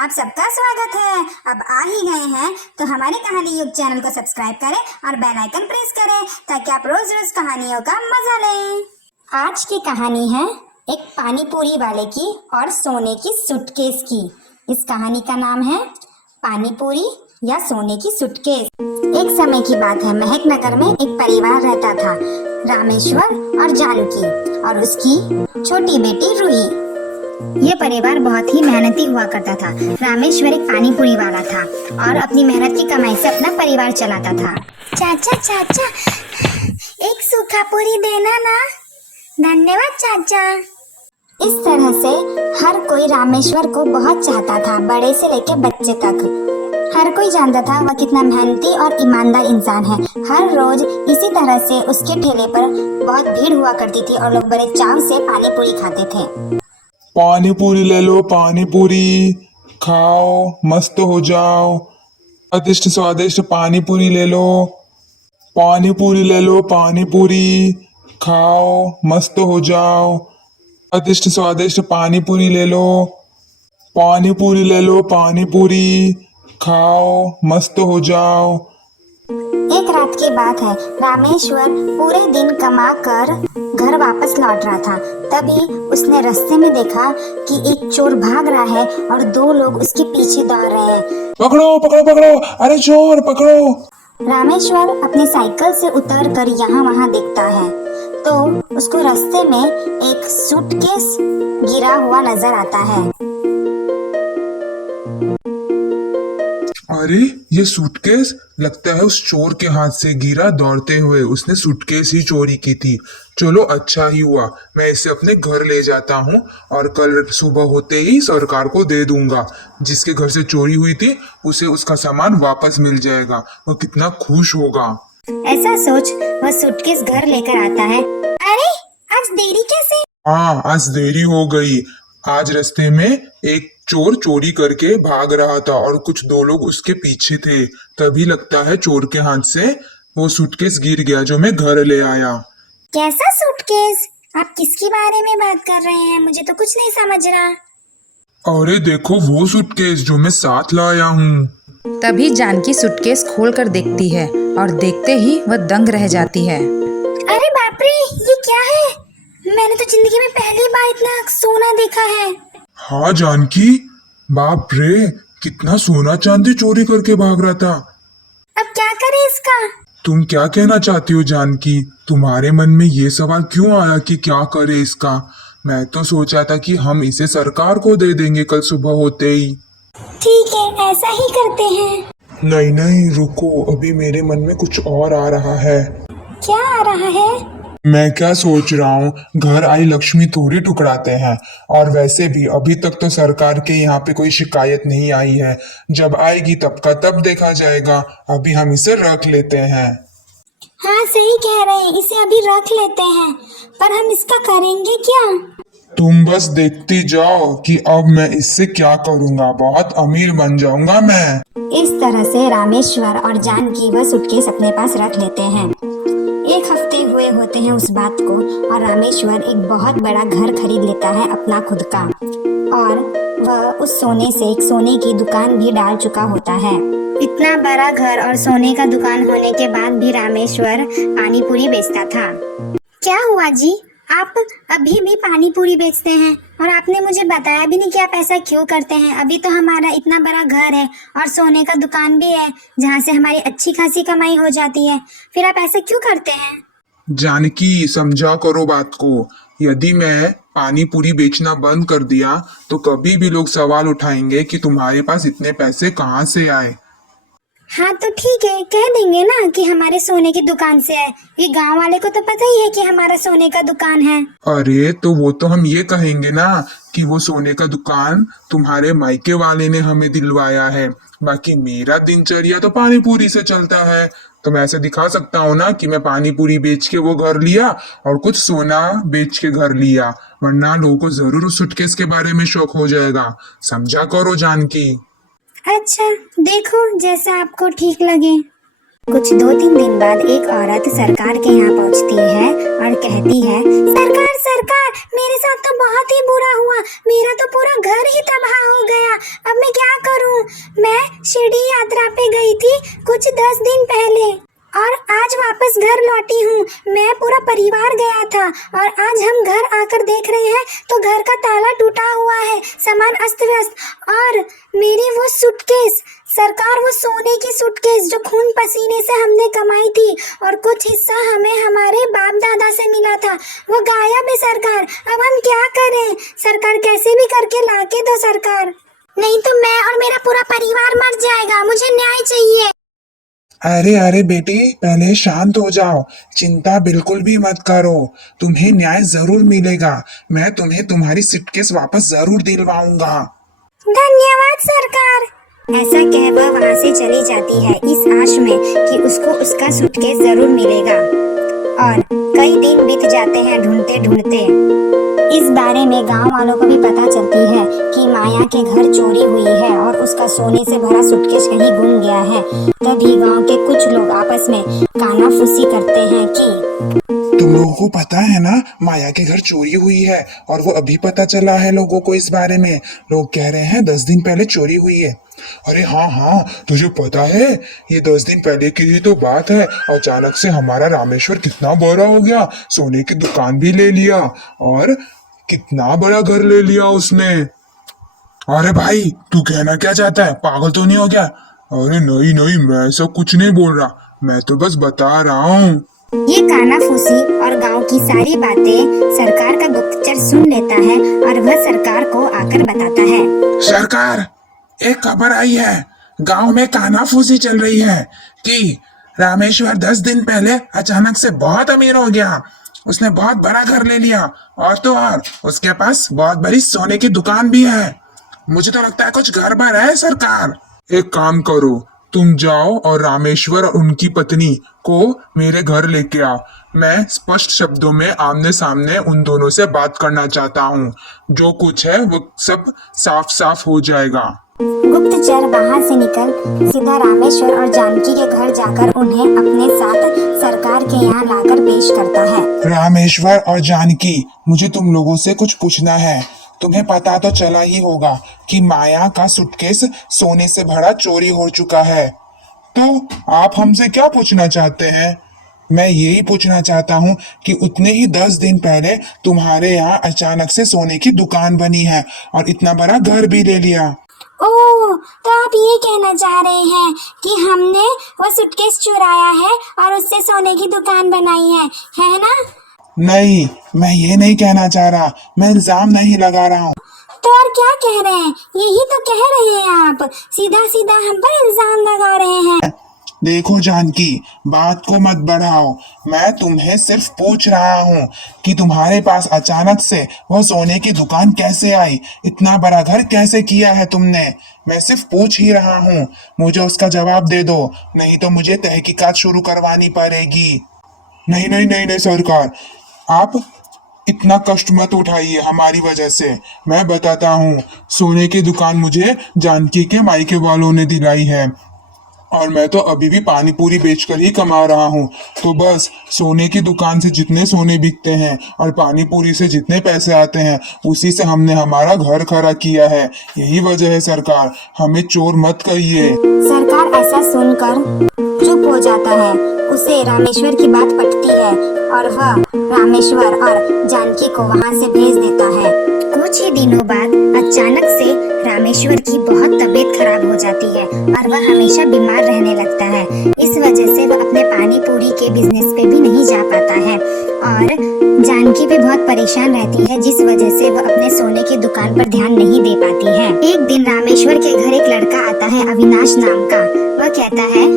आप सबका स्वागत है। अब आ ही गए हैं तो हमारे कहानी युग चैनल को सब्सक्राइब करें और बेल आइकन प्रेस करें ताकि आप रोज रोज कहानियों का मजा लें। आज की कहानी है एक पानी पूरी वाले की और सोने की सूटकेस की। इस कहानी का नाम है पानी पूरी या सोने की सूटकेस। एक समय की बात है, महक नगर में एक परिवार रहता था, रामेश्वर और जानकी और उसकी छोटी बेटी रूही। ये परिवार बहुत ही मेहनती हुआ करता था। रामेश्वर एक पानी पूरी वाला था और अपनी मेहनत की कमाई से अपना परिवार चलाता था। चाचा चाचा, एक सूखा पूरी देना ना। धन्यवाद चाचा। इस तरह से हर कोई रामेश्वर को बहुत चाहता था, बड़े से लेकर बच्चे तक। हर कोई जानता था वह कितना मेहनती और ईमानदार इंसान है। हर रोज इसी तरह से उसके ठेले पर बहुत भीड़ हुआ करती थी और लोग बड़े चाव से पानी पूरी खाते थे। पानी पूरी ले लो, पानी पूरी खाओ, मस्त हो जाओ। स्वादिष्ट स्वादिष्ट पानी पूरी ले लो, पानी पूरी ले लो, पानी पूरी खाओ, मस्त हो जाओ। स्वादिष्ट स्वादिष्ट पानी पूरी ले लो, पानी पूरी ले लो, पानी पूरी खाओ, मस्त हो जाओ। एक रात की बात है, रामेश्वर पूरे दिन कमा कर घर वापस लौट रहा था। तभी उसने रास्ते में देखा कि एक चोर भाग रहा है और दो लोग उसके पीछे दौड़ रहे हैं। पकड़ो पकड़ो पकड़ो, अरे चोर पकड़ो। रामेश्वर अपने साइकिल से उतर कर यहाँ वहाँ देखता है तो उसको रास्ते में एक सूटकेस गिरा हुआ नजर आता है। अरे ये सूटकेस लगता है उस चोर के हाथ से गिरा दौड़ते हुए। उसने सूटकेस ही चोरी की थी। चलो अच्छा ही हुआ, मैं इसे अपने घर ले जाता हूँ और कल सुबह होते ही सरकार को दे दूंगा। जिसके घर से चोरी हुई थी उसे उसका सामान वापस मिल जाएगा। वो कितना खुश होगा। ऐसा सोच वह सूटकेस घर लेकर आता है। अरे आज देरी कैसे? हाँ, आज देरी हो गई। आज रास्ते में एक चोर चोरी करके भाग रहा था और कुछ दो लोग उसके पीछे थे। तभी लगता है चोर के हाथ से वो सूटकेस गिर गया जो मैं घर ले आया। कैसा सूटकेस? आप किसके बारे में बात कर रहे हैं? मुझे तो कुछ नहीं समझ रहा। अरे देखो वो सूटकेस जो मैं साथ लाया हूँ। तभी जानकी सूटकेस खोलकर देखती है और देखते ही वह दंग रह जाती है। अरे बाप रे, ये क्या है? मैंने तो जिंदगी में पहली बार इतना सोना देखा है। हाँ जानकी, बाप रे, कितना सोना चांदी चोरी करके भाग रहा था। अब क्या करें इसका? तुम क्या कहना चाहती हो जानकी? तुम्हारे मन में ये सवाल क्यों आया कि क्या करे इसका? मैं तो सोचा था कि हम इसे सरकार को दे देंगे कल सुबह होते ही। ठीक है, ऐसा ही करते हैं। नहीं नहीं, रुको, अभी मेरे मन में कुछ और आ रहा है। क्या आ रहा है? मैं क्या सोच रहा हूँ, घर आई लक्ष्मी थोड़ी टुकड़ाते हैं। और वैसे भी अभी तक तो सरकार के यहाँ पे कोई शिकायत नहीं आई है। जब आएगी तब का तब देखा जाएगा। अभी हम इसे रख लेते हैं। हाँ सही कह रहे हैं, इसे अभी रख लेते हैं। पर हम इसका करेंगे क्या? तुम बस देखती जाओ कि अब मैं इससे क्या करूँगा। बहुत अमीर बन जाऊंगा मैं। इस तरह से रामेश्वर और जानकी वह सूटकेस अपने पास रख लेते हैं। एक हफ्ते हुए होते हैं उस बात को और रामेश्वर एक बहुत बड़ा घर खरीद लेता है अपना खुद का। और वह उस सोने से एक सोने की दुकान भी डाल चुका होता है। इतना बड़ा घर और सोने का दुकान होने के बाद भी रामेश्वर पानी पूरी बेचता था। क्या हुआ जी, आप अभी भी पानी पूरी बेचते हैं और आपने मुझे बताया भी नहीं कि आप ऐसा क्यों करते हैं? अभी तो हमारा इतना बड़ा घर है और सोने का दुकान भी है जहाँ से हमारी अच्छी खासी कमाई हो जाती है, फिर आप ऐसा क्यों करते हैं? जानकी, समझा करो बात को। यदि मैं पानी पूरी बेचना बंद कर दिया तो कभी भी लोग सवाल उठाएंगे कि तुम्हारे पास इतने पैसे कहाँ से आए। हाँ तो ठीक है, कह देंगे ना कि हमारे सोने की दुकान से है। ये गांव वाले को तो पता ही है कि हमारा सोने का दुकान है। अरे तो वो तो हम ये कहेंगे ना कि वो सोने का दुकान तुम्हारे मायके वाले ने हमें दिलवाया है। बाकी मेरा दिनचर्या तो पानी पूरी से चलता है। तो मैं ऐसे दिखा सकता हूँ ना कि मैं पानी पूरी बेच के वो घर लिया और कुछ सोना बेच के घर लिया। वरना लोगों को जरूर उस सूटकेस के बारे में शौक हो जाएगा। समझा करो जानकी। अच्छा देखो, जैसा आपको ठीक लगे। कुछ 2-3 दिन बाद एक औरत सरकार के यहाँ पहुँचती है और कहती है, सरकार सरकार, मेरे साथ तो बहुत ही बुरा हुआ, मेरा तो पूरा घर ही तबाह हो गया, अब मैं क्या करूँ? मैं शिरडी यात्रा पे गई थी कुछ 10 दिन पहले और आज वापस घर लौटी हूँ। मैं पूरा परिवार गया था और आज हम घर आकर देख रहे हैं तो घर का ताला टूटा हुआ है, सामान अस्त व्यस्त और मेरी वो सूटकेस, सरकार वो सोने की सूटकेस जो खून पसीने से हमने कमाई थी और कुछ हिस्सा हमें हमारे बाप दादा से मिला था, वो गायब है सरकार। अब हम क्या करें? सरकार कैसे भी करके लाके दो सरकार, नहीं तो मैं और मेरा पूरा परिवार मर जाएगा। मुझे न्याय चाहिए। अरे अरे बेटी, पहले शांत हो जाओ, चिंता बिल्कुल भी मत करो, तुम्हें न्याय जरूर मिलेगा। मैं तुम्हें तुम्हारी सूटकेस वापस जरूर दिलवाऊंगा। धन्यवाद सरकार। ऐसा कह वह वहाँ से चली जाती है इस आश में कि उसको उसका सूटकेस जरूर मिलेगा। और कई दिन बीत जाते हैं ढूंढते ढूंढते। इस बारे में गांव वालों को भी पता चलती है कि माया के घर चोरी हुई है और उसका सोने से भरा सूटकेस कहीं गुम गया है। तभी गांव के कुछ लोग आपस में कानाफूसी करते हैं कि तुम लोगों को पता है ना, माया के घर चोरी हुई है और वो अभी पता चला है लोगों को इस बारे में। लोग कह रहे हैं 10 दिन पहले चोरी हुई है। अरे हाँ हाँ, तुझे पता है ये 10 दिन पहले की ही तो बात है। अचानक से हमारा रामेश्वर कितना बड़ा हो गया, सोने की दुकान भी ले लिया और कितना बड़ा घर ले लिया उसने। अरे भाई, तू कहना क्या चाहता है? पागल तो नहीं हो गया? अरे नहीं नहीं, मैं ऐसा कुछ नहीं बोल रहा, मैं तो बस बता रहा हूँ। ये कानाफूसी और गांव की सारी बातें सरकार का गुप्तचर सुन लेता है और वह सरकार को आकर बताता है। सरकार, एक खबर आई है, गांव में कानाफूसी चल रही है कि रामेश्वर 10 दिन पहले अचानक से बहुत अमीर हो गया। उसने बहुत बड़ा घर ले लिया और तो और उसके पास बहुत बड़ी सोने की दुकान भी है। मुझे तो लगता है कुछ गड़बड़ है सरकार। एक काम करो, तुम जाओ और रामेश्वर और उनकी पत्नी को मेरे घर लेके आओ। मैं स्पष्ट शब्दों में आमने सामने उन दोनों से बात करना चाहता हूँ। जो कुछ है वो सब साफ साफ हो जाएगा। गुप्तचर वहाँ से निकल सीधा रामेश्वर और जानकी के घर जाकर उन्हें अपने साथ सरकार के यहाँ लाकर पेश करता है। रामेश्वर और जानकी, मुझे तुम लोगों से कुछ पूछना है। तुम्हें पता तो चला ही होगा कि माया का सूटकेस सोने से भरा चोरी हो चुका है। तो आप हमसे क्या पूछना चाहते हैं? मैं यही पूछना चाहता हूँ कि उतने ही 10 दिन पहले तुम्हारे यहाँ अचानक से सोने की दुकान बनी है और इतना बड़ा घर भी ले लिया। ओह, तो आप ये कहना चाह रहे हैं कि हमने वो सूटकेस चुराया है और उससे सोने की दुकान बनाई है ना? नहीं, मैं ये नहीं कहना चाह रहा, मैं इल्जाम नहीं लगा रहा हूँ। तो और क्या कह रहे हैं? यही तो कह रहे हैं आप, सीधा सीधा हम पर इल्जाम लगा रहे हैं। देखो जानकी, बात को मत बढ़ाओ, मैं तुम्हें सिर्फ पूछ रहा हूँ कि तुम्हारे पास अचानक से वह सोने की दुकान कैसे आई, इतना बड़ा घर कैसे किया है तुमने? मैं सिर्फ पूछ ही रहा हूँ, मुझे उसका जवाब दे दो, नहीं तो मुझे तहकीकात शुरू करवानी पड़ेगी। नहीं नहीं नहीं नहीं सरकार, आप इतना कष्ट मत उठाइए हमारी वजह से। मैं बताता हूँ, सोने की दुकान मुझे जानकी के मायके वालों ने दिलाई है और मैं तो अभी भी पानी पूरी बेचकर ही कमा रहा हूँ। तो बस सोने की दुकान से जितने सोने बिकते हैं और पानी पूरी से जितने पैसे आते हैं, उसी से हमने हमारा घर खड़ा किया है। यही वजह है सरकार, हमें चोर मत कहिए। सरकार ऐसा सुनकर चुप हो जाता है। उसे रामेश्वर की बात पटती है और वह रामेश्वर और जानकी को वहाँ से भेज देता है। कुछ ही दिनों बाद अचानक से रामेश्वर की बहुत तबीयत खराब हो जाती है और वह हमेशा बीमार रहने लगता है। इस वजह से वह अपने पानी पूरी के बिजनेस पे भी नहीं जा पाता है और जानकी भी बहुत परेशान रहती है, जिस वजह से वह अपने सोने की दुकान पर ध्यान नहीं दे पाती है। एक दिन रामेश्वर के घर एक लड़का आता है, अविनाश नाम का। वह कहता है,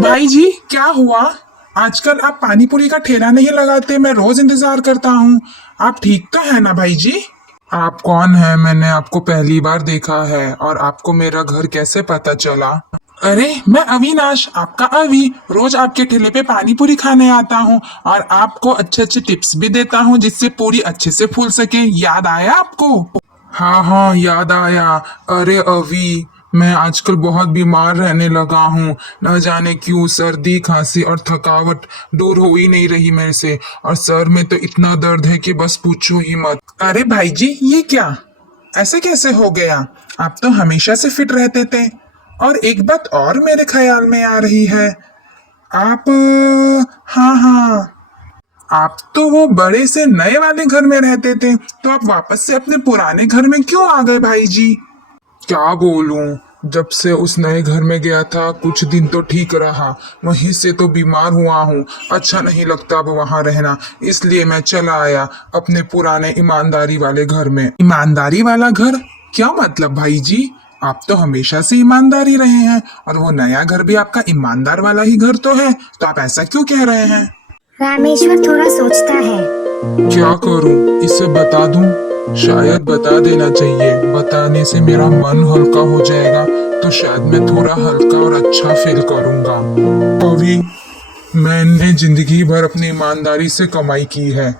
भाई जी, क्या हुआ? आजकल आप पानी पूरी का ठेला नहीं लगाते, मैं रोज इंतजार करता हूँ। आप ठीक तो है ना भाई जी? आप कौन है? मैंने आपको पहली बार देखा है और आपको मेरा घर कैसे पता चला? अरे मैं अविनाश, आपका अभी, रोज आपके ठेले पे पानी पूरी खाने आता हूँ और आपको अच्छे अच्छे टिप्स भी देता हूँ जिससे पूरी अच्छे से फूल सके। याद आया आपको? हाँ हाँ, याद आया। अरे अभी, मैं आजकल बहुत बीमार रहने लगा हूँ। न जाने क्यों सर्दी खांसी और थकावट दूर हो ही नहीं रही मेरे से, और सर में तो इतना दर्द है कि बस पूछो ही मत। अरे भाई जी, ये क्या, ऐसे कैसे हो गया? आप तो हमेशा से फिट रहते थे। और एक बात और मेरे ख्याल में आ रही है, आप हाँ हाँ, आप तो वो बड़े से नए वाले घर में रहते थे, तो आप वापस से अपने पुराने घर में क्यों आ गए भाई जी? क्या बोलूं, जब से उस नए घर में गया था कुछ दिन तो ठीक रहा, वहीं से तो बीमार हुआ हूँ। अच्छा नहीं लगता अब वहां रहना, इसलिए मैं चला आया अपने पुराने ईमानदारी वाले घर में। ईमानदारी वाला घर? क्या मतलब भाई जी? आप तो हमेशा से ईमानदारी रहे हैं, और वो नया घर भी आपका ईमानदार वाला ही घर तो है, तो आप ऐसा क्यों कह रहे हैं? रामेश्वर थोड़ा सोचता है। क्या करूं, इसे बता दूं? शायद बता देना चाहिए, बताने से मेरा मन हल्का हो जाएगा, तो शायद मैं थोड़ा हल्का और अच्छा फील करूंगा। अभी मैंने जिंदगी भर अपनी ईमानदारी से कमाई की है,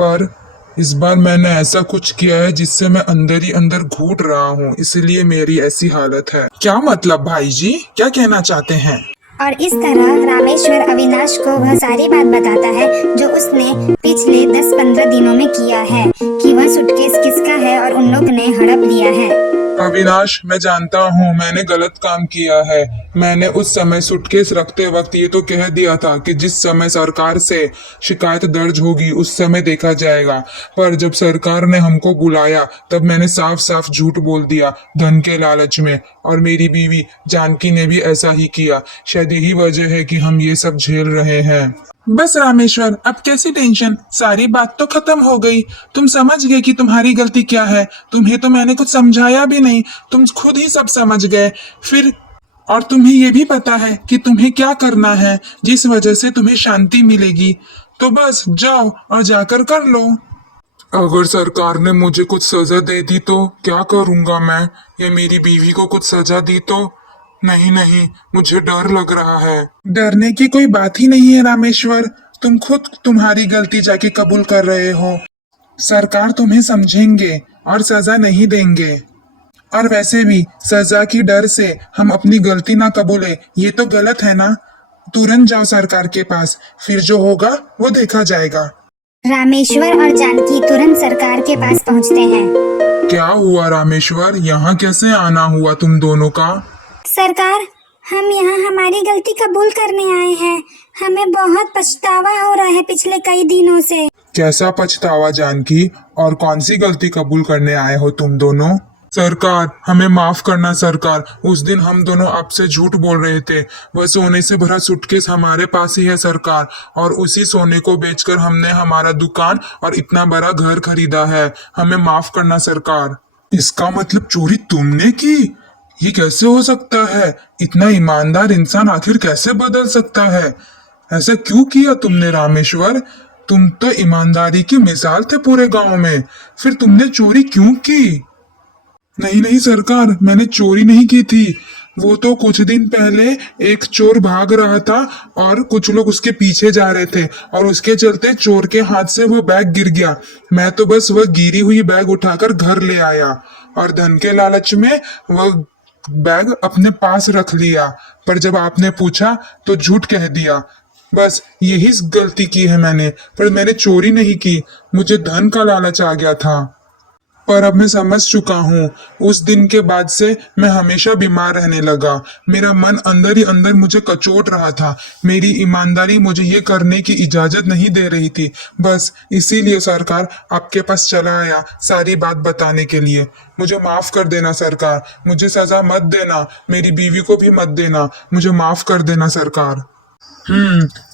पर इस बार मैंने ऐसा कुछ किया है जिससे मैं अंदर ही अंदर घुट रहा हूँ, इसलिए मेरी ऐसी हालत है। क्या मतलब भाई जी, क्या कहना चाहते हैं? और इस तरह रामेश्वर अविनाश को वह सारी बात बताता है जो उसने पिछले 10-15 दिनों में किया है, कि वह सूटकेस किसका है और उन लोग ने हड़प लिया है। अविनाश, मैं जानता हूँ मैंने गलत काम किया है। मैंने उस समय सूटकेस रखते वक्त ये तो कह दिया था कि जिस समय सरकार से शिकायत दर्ज होगी उस समय देखा जाएगा, पर जब सरकार ने हमको बुलाया तब मैंने साफ साफ झूठ बोल दिया धन के लालच में, और मेरी बीवी जानकी ने भी ऐसा ही किया। शायद यही वजह है कि हम ये सब झेल रहे हैं। बस रामेश्वर, अब कैसी टेंशन, सारी बात तो खत्म हो गई। तुम समझ गए कि तुम्हारी गलती क्या है। तुम्हें तो मैंने कुछ समझाया भी नहीं, तुम खुद ही सब समझ गए। फिर और तुम्हें ये भी पता है कि तुम्हें क्या करना है, जिस वजह से तुम्हें शांति मिलेगी। तो बस जाओ और जाकर कर लो। अगर सरकार ने मुझे कुछ सजा दे दी तो क्या करूंगा मैं, या मेरी बीवी को कुछ सजा दी तो? नहीं नहीं, मुझे डर लग रहा है। डरने की कोई बात ही नहीं है रामेश्वर, तुम खुद तुम्हारी गलती जाके कबूल कर रहे हो। सरकार तुम्हें समझेंगे और सजा नहीं देंगे। और वैसे भी सजा की डर से हम अपनी गलती ना कबूले, ये तो गलत है ना। तुरंत जाओ सरकार के पास, फिर जो होगा वो देखा जाएगा। रामेश्वर और जानकी तुरंत सरकार के पास पहुंचते हैं। क्या हुआ रामेश्वर, यहाँ कैसे आना हुआ तुम दोनों का? सरकार, हम यहाँ हमारी गलती कबूल करने आए हैं। हमें बहुत पछतावा हो रहा है पिछले कई दिनों से। कैसा पछतावा जानकी, और कौन सी गलती कबूल करने आए हो तुम दोनों? सरकार, हमें माफ करना सरकार। उस दिन हम दोनों आपसे झूठ बोल रहे थे। वह सोने से भरा सूटकेस हमारे पास ही है सरकार, और उसी सोने को बेचकर हमने हमारा दुकान और इतना बड़ा घर खरीदा है। हमें माफ करना सरकार। इसका मतलब चोरी तुमने की? ये कैसे हो सकता है? इतना ईमानदार इंसान आखिर कैसे बदल सकता है? ऐसा क्यों किया तुमने रामेश्वर? तुम तो ईमानदारी की मिसाल थे पूरे गांव में, फिर तुमने चोरी क्यों की? नहीं नहीं सरकार, मैंने चोरी नहीं की थी। वो तो कुछ दिन पहले एक चोर भाग रहा था और कुछ लोग उसके पीछे जा रहे थे, और उसके चलते चोर के हाथ से वो बैग गिर गया। मैं तो बस वह गिरी हुई बैग उठाकर घर ले आया, और धन के लालच में वह बैग अपने पास रख लिया। पर जब आपने पूछा तो झूठ कह दिया। बस यही गलती की है मैंने, पर मैंने चोरी नहीं की। मुझे धन का लालच आ गया था। पर अब मैं समझ चुका हूँ। उस दिन के बाद से मैं हमेशा बीमार रहने लगा। मेरा मन अंदर ही अंदर मुझे कचोट रहा था। मेरी ईमानदारी मुझे ये करने की इजाजत नहीं दे रही थी। बस इसीलिए सरकार आपके पास चला आया सारी बात बताने के लिए। मुझे माफ कर देना सरकार, मुझे सजा मत देना, मेरी बीवी को भी मत देना, मुझे माफ कर देना सरकार।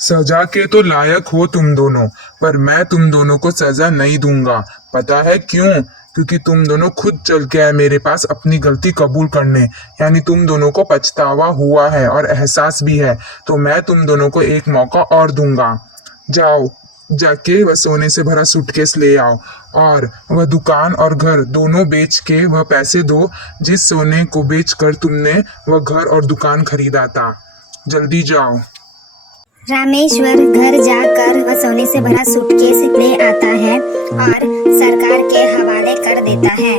सजा के तो लायक हो तुम दोनों, पर मैं तुम दोनों को सजा नहीं दूंगा। पता है क्यों? क्योंकि तुम दोनों खुद चल के आए मेरे पास अपनी गलती कबूल करने, यानी तुम दोनों को पछतावा हुआ है और एहसास भी है, तो मैं तुम दोनों को एक मौका और दूंगा। जाओ, जाके वह सोने से भरा सूटकेस ले आओ, और वह दुकान और घर दोनों बेच के वह पैसे दो जिस सोने को बेचकर तुमने वह घर और दुकान खरीदा था। जल्दी जाओ। रामेश्वर घर जाकर वह सोने से भरा सूटकेस ले आता है और सरकार के हवाले कर देता है।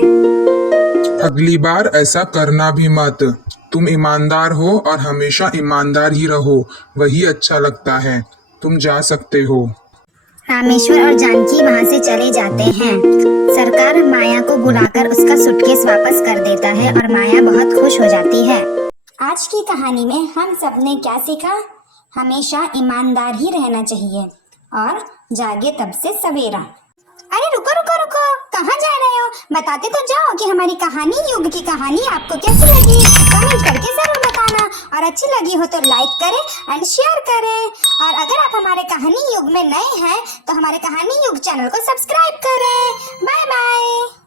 अगली बार ऐसा करना भी मत। तुम ईमानदार हो और हमेशा ईमानदार ही रहो, वही अच्छा लगता है। तुम जा सकते हो। रामेश्वर और जानकी वहाँ से चले जाते हैं। सरकार माया को बुलाकर उसका सूटकेस वापस कर देता है और माया बहुत खुश हो जाती है। आज की कहानी में हम सब ने क्या सीखा? हमेशा ईमानदार ही रहना चाहिए और जागे तब से सवेरा। अरे रुको रुको रुको, कहाँ जा रहे हो? बताते तो जाओ कि हमारी कहानी युग की कहानी आपको कैसी लगी, कमेंट करके जरूर बताना। और अच्छी लगी हो तो लाइक करें एंड शेयर करें। और अगर आप हमारे कहानी युग में नए हैं तो हमारे कहानी युग चैनल को सब्सक्राइब करें। Bye bye.